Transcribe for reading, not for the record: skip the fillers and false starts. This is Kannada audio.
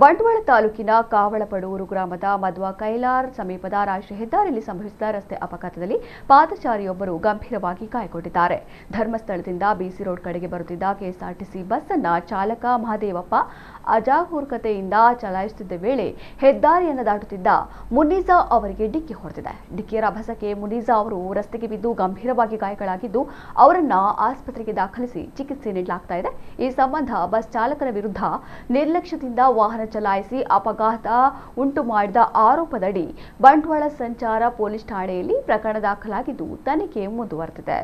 ಬಂಟ್ವಾಳ ತಾಲೂಕಿನ ಕಾವಳಪಡೂರು ಗ್ರಾಮದ ಮಧ್ವ ಕೈಲಾರ್ ಸಮೀಪದ ರಾಷ್ಟ್ರೀಯ ಹೆದ್ದಾರಿಯಲ್ಲಿ ಸಂಭವಿಸಿದ ರಸ್ತೆ ಅಪಘಾತದಲ್ಲಿ ಪಾದಚಾರಿಯೊಬ್ಬರು ಗಂಭೀರವಾಗಿ ಗಾಯಗೊಂಡಿದ್ದಾರೆ. ಧರ್ಮಸ್ಥಳದಿಂದ ಬಿಸಿ ರೋಡ್ ಕಡೆಗೆ ಬರುತ್ತಿದ್ದ ಕೆಎಸ್ಆರ್ಟಿಸಿ ಬಸ್ ಅನ್ನು ಚಾಲಕ ಮಹದೇವಪ್ಪ ಅಜಾಗರೂಕತೆಯಿಂದ ಚಲಾಯಿಸುತ್ತಿದ್ದ ವೇಳೆ ಹೆದ್ದಾರಿಯನ್ನು ದಾಟುತ್ತಿದ್ದ ಮುನ್ನೀಜಾ ಅವರಿಗೆ ಡಿಕ್ಕಿ ಹೊಡೆದಿದೆ. ಡಿಕ್ಕಿಯ ರಭಸಕ್ಕೆ ಮುನ್ನೀಜಾ ಅವರು ರಸ್ತೆಗೆ ಬಿದ್ದು ಗಂಭೀರವಾಗಿ ಗಾಯಗಳಾಗಿದ್ದು ಅವರನ್ನು ಆಸ್ಪತ್ರೆಗೆ ದಾಖಲಿಸಿ ಚಿಕಿತ್ಸೆ ನೀಡಲಾಗ್ತಾ ಇದೆ. ಈ ಸಂಬಂಧ ಬಸ್ ಚಾಲಕನ ವಿರುದ್ಧ ನಿರ್ಲಕ್ಷ್ಯದಿಂದ ವಾಹನ ಚಲಾಯಿಸಿ ಅಪಘಾತ ಉಂಟು ಮಾಡಿದ ಆರೋಪದಡಿ ಬಂಟ್ವಾಳ ಸಂಚಾರ ಪೊಲೀಸ್ ಠಾಣೆಯಲ್ಲಿ ಪ್ರಕರಣ ದಾಖಲಾಗಿದ್ದು ತನಿಖೆ ಮುಂದುವರೆದಿದೆ.